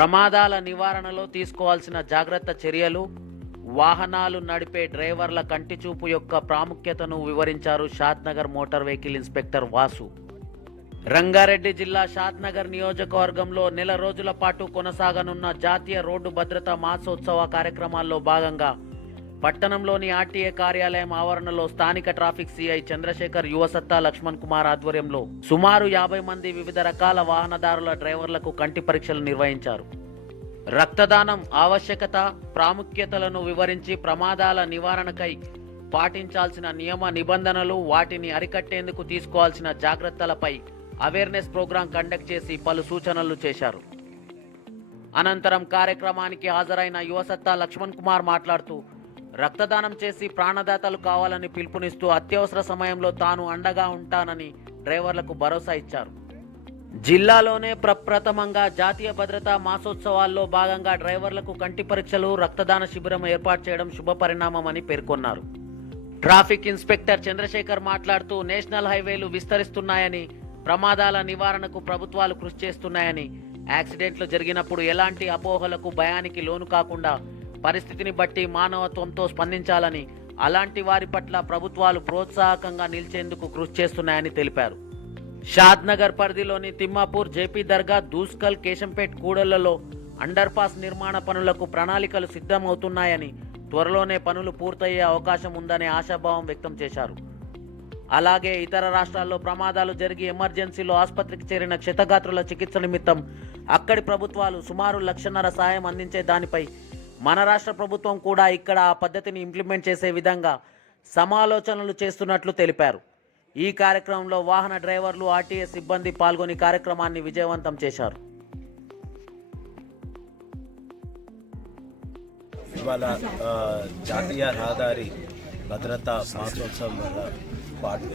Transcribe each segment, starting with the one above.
ప్రమాదాల నివారణలో తీసుకోవాల్సిన జాగ్రత్త చర్యలు వాహనాలు నడిపే డ్రైవర్ల కంటి చూపు యొక్క ప్రాముఖ్యతను వివరించారు Shadnagar motor vehicle inspector Vasu. Rangareddy జిల్లా షాద్నగర్ నియోజకవర్గంలో నెల రోజుల పాటు కొనసాగనున్న జాతీయ రోడ్డు భద్రతా మాసోత్సవ కార్యక్రమాల్లో భాగంగా పట్టణంలోని ఆర్టీఏ కార్యాలయం ఆవరణలో స్థానిక ట్రాఫిక్ సిఐ చంద్రశేఖర్ యువసత్తా లక్ష్మణ్ కుమార్ ఆధ్వర్యంలో సుమారు యాభై మంది వివిధ రకాల వాహనదారుల డ్రైవర్లకు కంటి పరీక్షలు నిర్వహించారు. రక్తదానం ఆవశ్యకత ప్రాముఖ్యతలను వివరించి ప్రమాదాల నివారణకై పాటించాల్సిన నియమ నిబంధనలు వాటిని అరికట్టేందుకు తీసుకోవాల్సిన జాగ్రత్తలపై అవేర్నెస్ ప్రోగ్రాం కండక్ట్ చేసి పలు సూచనలు చేశారు. అనంతరం కార్యక్రమానికి హాజరైన యువసత్తా లక్ష్మణ్ కుమార్ మాట్లాడుతూ రక్తదానం చేసి ప్రాణదాతలు కావాలని పిలుపునిస్తూ అత్యవసర సమయంలో తాను అండగా ఉంటానని డ్రైవర్లకు భరోసా ఇచ్చారు. జిల్లాలోనే ప్రప్రథమంగా జాతీయ భద్రతా మాసోత్సవాల్లో భాగంగా డ్రైవర్లకు కంటి పరీక్షలు రక్తదాన శిబిరం ఏర్పాటు చేయడం శుభ పరిణామమని పేర్కొన్నారు. ట్రాఫిక్ ఇన్స్పెక్టర్ చంద్రశేఖర్ మాట్లాడుతూ నేషనల్ హైవేలు విస్తరిస్తున్నాయని ప్రమాదాల నివారణకు ప్రభుత్వాలు కృషి చేస్తున్నాయని యాక్సిడెంట్లు జరిగినప్పుడు ఎలాంటి అపోహలకు భయానికి లోను కాకుండా పరిస్థితిని బట్టి మానవత్వంతో స్పందించాలని అలాంటి వారి పట్ల ప్రభుత్వాలు ప్రోత్సాహకంగా నిలిచేందుకు కృషి చేస్తున్నాయని తెలిపారు. షాద్నగర్ పరిధిలోని తిమ్మాపూర్ జేపీ దర్గా దూస్కల్ కేశంపేట్ కూడళ్ళలో అండర్ పాస్ నిర్మాణ పనులకు ప్రణాళికలు సిద్ధమవుతున్నాయని త్వరలోనే పనులు పూర్తయ్యే అవకాశం ఉందనే ఆశాభావం వ్యక్తం చేశారు. అలాగే ఇతర రాష్ట్రాల్లో ప్రమాదాలు జరిగి ఎమర్జెన్సీలో ఆసుపత్రికి చేరిన క్షతగాత్రుల చికిత్స నిమిత్తం అక్కడి ప్రభుత్వాలు సుమారు లక్షన్నర సాయం అందించే దానిపై మన రాష్ట్ర ప్రభుత్వం కూడా ఇక్కడ ఆ పద్ధతిని ఇంప్లిమెంట్ చేసే విధంగా సమాలోచనలు చేస్తున్నట్లు తెలిపారు. ఈ కార్యక్రమంలో వాహన డ్రైవర్లు ఆర్టీఏ సిబ్బంది పాల్గొని కార్యక్రమాన్ని విజయవంతం చేశారు. ఇవాళ జాతీయ రహదారి భద్రతా మహోత్సవం వల్ల పాటు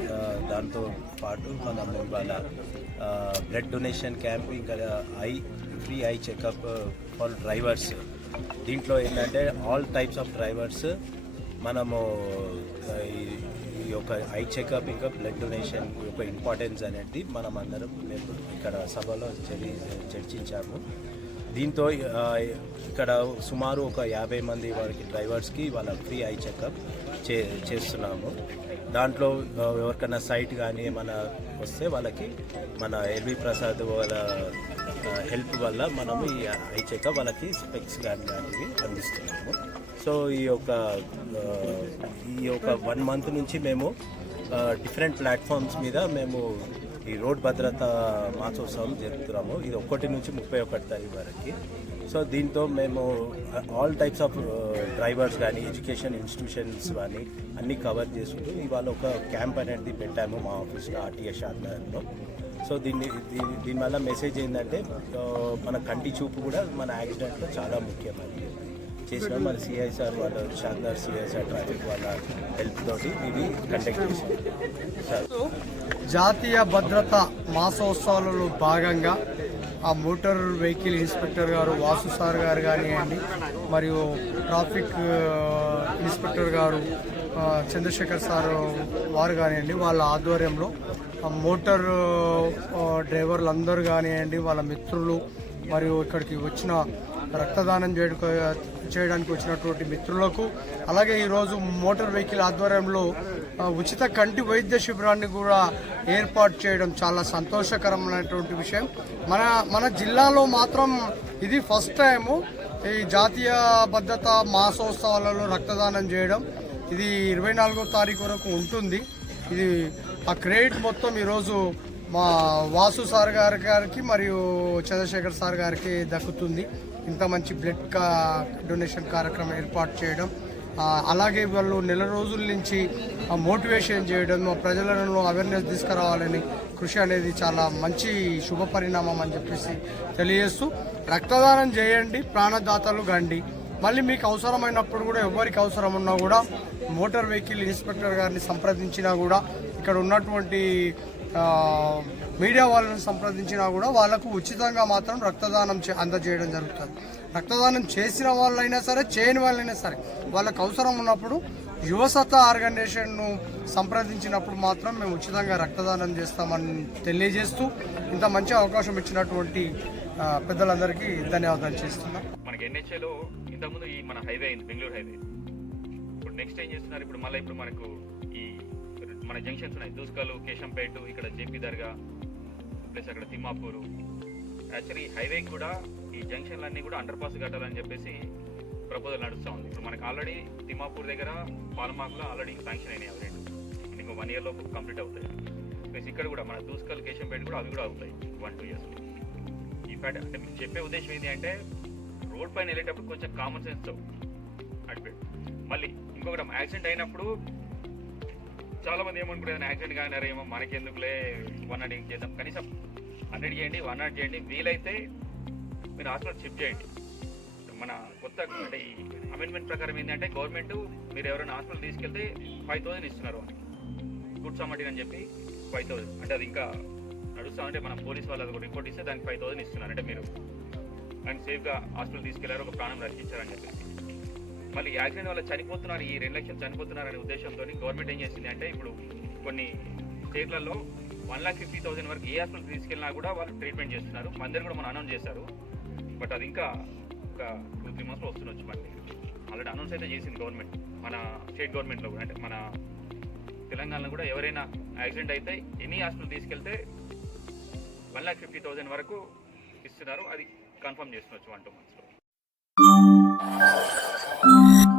దాంతో పాటు మనం ఇవాళ బ్లడ్ డొనేషన్ క్యాంప్ ఇంకా eye free eye checkup for drivers దీంట్లో ఏంటంటే ఆల్ టైప్స్ ఆఫ్ డ్రైవర్స్ మనము ఈ- ఈ యొక్క ఐ చెకప్ ఇంకా బ్లడ్ డొనేషన్ యొక్క ఇంపార్టెన్స్ అనేది మనం అందరం మేము ఇక్కడ సభలో చర్చి చర్చించాము. దీంతో ఇక్కడ సుమారు ఒక యాభై మంది వారికి డ్రైవర్స్కి వాళ్ళ ఫ్రీ ఐ చెకప్ చే చేస్తున్నాము. దాంట్లో ఎవరికైనా సైట్ కానీ ఏమైనా వస్తే వాళ్ళకి మన ఎల్వి ప్రసాద్ వాళ్ళ హెల్ప్ వల్ల మనము ఈ ఐ వాళ్ళకి స్పెక్స్ కానీ లాంటివి అందిస్తున్నాము. సో ఈ యొక్క ఈ యొక్క వన్ మంత్ నుంచి మేము డిఫరెంట్ ప్లాట్ఫామ్స్ మీద మేము ఈ రోడ్ భద్రత మాసోత్సవం జరుపుతున్నాము. ఇది ఒకటి నుంచి ముప్పై ఒకటి తారీఖు వరకు. సో దీంతో మేము ఆల్ టైప్స్ ఆఫ్ డ్రైవర్స్ కానీ ఎడ్యుకేషన్ ఇన్స్టిట్యూషన్స్ కానీ అన్నీ కవర్ చేసుకుంటూ ఇవాళ ఒక క్యాంప్ అనేది పెట్టాము మా ఆఫీస్లో ఆర్టీఏ షాద్నగర్లో సో దీన్ని దీని దీనివల్ల మెసేజ్ ఏంటంటే మన కంటి చూపు కూడా మన యాక్సిడెంట్లో చాలా ముఖ్యమైనది చేసిన మన సిఐ సార్ వాళ్ళ షాద్నగర్ సిఐ ట్రాఫిక్ వాళ్ళ హెల్ప్ తోటి ఇవి కండక్ట్ చేశారు. జాతీయ భద్రత మాసోత్సవాలలో భాగంగా ఆ మోటార్ వెహికల్ ఇన్స్పెక్టర్ గారు వాసు సార్ గారు కానివ్వండి మరియు ట్రాఫిక్ ఇన్స్పెక్టర్ గారు చంద్రశేఖర్ సార్ వారు కానివ్వండి వాళ్ళ ఆధ్వర్యంలో ఆ మోటార్ డ్రైవర్లు అందరూ కానివ్వండి వాళ్ళ మిత్రులు మరియు ఇక్కడికి వచ్చిన రక్తదానం చేయడం చేయడానికి వచ్చినటువంటి మిత్రులకు అలాగే ఈరోజు మోటార్ వెహికల్ ఆధ్వర్యంలో ఉచిత కంటి వైద్య శిబిరాన్ని కూడా ఏర్పాటు చేయడం చాలా సంతోషకరమైనటువంటి విషయం. మన మన జిల్లాలో మాత్రం ఇది ఫస్ట్ టైము ఈ జాతీయ భద్రత మాసోత్సవాలలో రక్తదానం చేయడం. ఇది ఇరవై నాలుగో తారీఖు వరకు ఉంటుంది. ఇది ఆ క్రెడిట్ మొత్తం ఈరోజు మా వాసు సార్ గారి గారికి మరియు చంద్రశేఖర్ సార్ గారికి దక్కుతుంది. ఇంత మంచి బ్లడ్ కా డొనేషన్ కార్యక్రమం ఏర్పాటు చేయడం అలాగే వాళ్ళు నెల రోజుల నుంచి మోటివేషన్ చేయడం మా ప్రజలను అవేర్నెస్ తీసుకురావాలని కృషి అనేది చాలా మంచి శుభ పరిణామం అని చెప్పేసి తెలియజేస్తూ రక్తదానం చేయండి ప్రాణదాతలు గండి మళ్ళీ మీకు అవసరమైనప్పుడు కూడా ఎవరికి అవసరం ఉన్నా కూడా మోటార్ వెహికల్ ఇన్స్పెక్టర్ గారిని సంప్రదించినా కూడా ఇక్కడ ఉన్నటువంటి మీడియా వాళ్ళని సంప్రదించినా కూడా వాళ్ళకు ఉచితంగా మాత్రం రక్తదానం చే- అందజేయడం జరుగుతుంది. రక్తదానం చేసిన వాళ్ళైనా సరే చేయని వాళ్ళైనా సరే వాళ్ళకు అవసరం ఉన్నప్పుడు యువసత్త ఆర్గనైజేషన్ను సంప్రదించినప్పుడు మాత్రం మేము ఉచితంగా రక్తదానం చేస్తామని తెలియజేస్తూ ఇంత మంచి అవకాశం ఇచ్చినటువంటి పెద్దలందరికీ ధన్యవాదాలు చేస్తున్నాం. మనకి ఎన్హెచ్ఏలో ఇంతకుముందు ఈ మన హైవే అయింది బెంగళూరు హైవే. ఇప్పుడు నెక్స్ట్ ఏం చేస్తున్నారు? ఇప్పుడు మళ్ళీ ఇప్పుడు మనకు ఈ మన జంక్షన్స్ ఉన్నాయి. దూస్కలు కేశంపేట ఇక్కడ జేపీ దర్గా ప్లస్ అక్కడ తిమ్మాపూరు. యాక్చువల్లీ హైవే కూడా ఈ జంక్షన్లన్నీ కూడా అండర్ పాస్ కట్టాలని చెప్పేసి ప్రపోజల్ నడుస్తూ ఉంది. ఇప్పుడు మనకి ఆల్రెడీ తిమ్మాపూర్ దగ్గర పాలమాకులో ఆల్రెడీ శాంక్షన్ అయినాయి అవి రెండు. ఇంకో వన్ ఇయర్లో కంప్లీట్ అవుతాయి. ప్లస్ ఇక్కడ కూడా మన దూస్కల్ కేశంపేట కూడా అవి కూడా అవుతాయి. వన్ టూ ఇయర్స్లో ఈ ఫ్యాక్ట్ అంటే మీకు చెప్పే ఉద్దేశం ఏంటి అంటే రోడ్ పైన వెళ్ళేటప్పుడు కొంచెం కామన్ సెన్స్తో మళ్ళీ ఇంకొకటి యాక్సిడెంట్ అయినప్పుడు చాలా మంది ఏమనుకుంటారు యాక్సిడెంట్ కానీ మనకి మనకెందుకులే వన్ హండ్రెడ్ చేద్దాం. కనీసం హండ్రెడ్ చేయండి వన్ హండ్రెడ్ చేయండి వీలైతే మీరు హాస్పిటల్ షిఫ్ట్ చేయండి. మన కొత్త అంటే ఈ అమెండ్మెంట్ ప్రకారం ఏంటంటే గవర్నమెంట్ మీరు ఎవరైనా హాస్పిటల్ తీసుకెళ్తే ఫైవ్ థౌసండ్ ఇస్తున్నారు. గుడ్ సమ్మటి అని చెప్పి ఫైవ్ థౌసండ్ అంటే అది ఇంకా నడుస్తా అంటే మన పోలీస్ వాళ్ళు అది రిపోర్ట్ ఇస్తే దానికి ఫైవ్ థౌసండ్ ఇస్తున్నారు. అంటే మీరు అండ్ సేఫ్గా హాస్పిటల్ తీసుకెళ్ళారు ఒక ప్రాణం రక్షించారని చెప్పేసి. మళ్ళీ యాక్సిడెంట్ వల్ల చనిపోతున్నారు ఈ రెండు లక్షలు చనిపోతున్నారు అనే ఉద్దేశంతో గవర్నమెంట్ ఏం చేసింది అంటే ఇప్పుడు కొన్ని స్టేట్లలో వన్ లాక్ ఫిఫ్టీ థౌసండ్ వరకు ఏ హాస్పిటల్ తీసుకెళ్ళినా కూడా వాళ్ళు ట్రీట్మెంట్ చేస్తున్నారు. మందిని కూడా మనం అనౌన్స్ చేశారు. బట్ అది ఇంకా ఒక టూ త్రీ మంత్స్లో వస్తుండొచ్చు మళ్ళీ. ఆల్రెడీ అనౌన్స్ అయితే చేసింది గవర్నమెంట్. మన స్టేట్ గవర్నమెంట్లో కూడా అంటే మన తెలంగాణలో కూడా ఎవరైనా యాక్సిడెంట్ అయితే ఎనీ హాస్పిటల్ తీసుకెళ్తే వన్ లాక్ ఫిఫ్టీ థౌసండ్ వరకు ఇస్తున్నారు. అది కన్ఫర్మ్ చేసుకోవచ్చు వన్ టూ మంత్స్లో. 啊。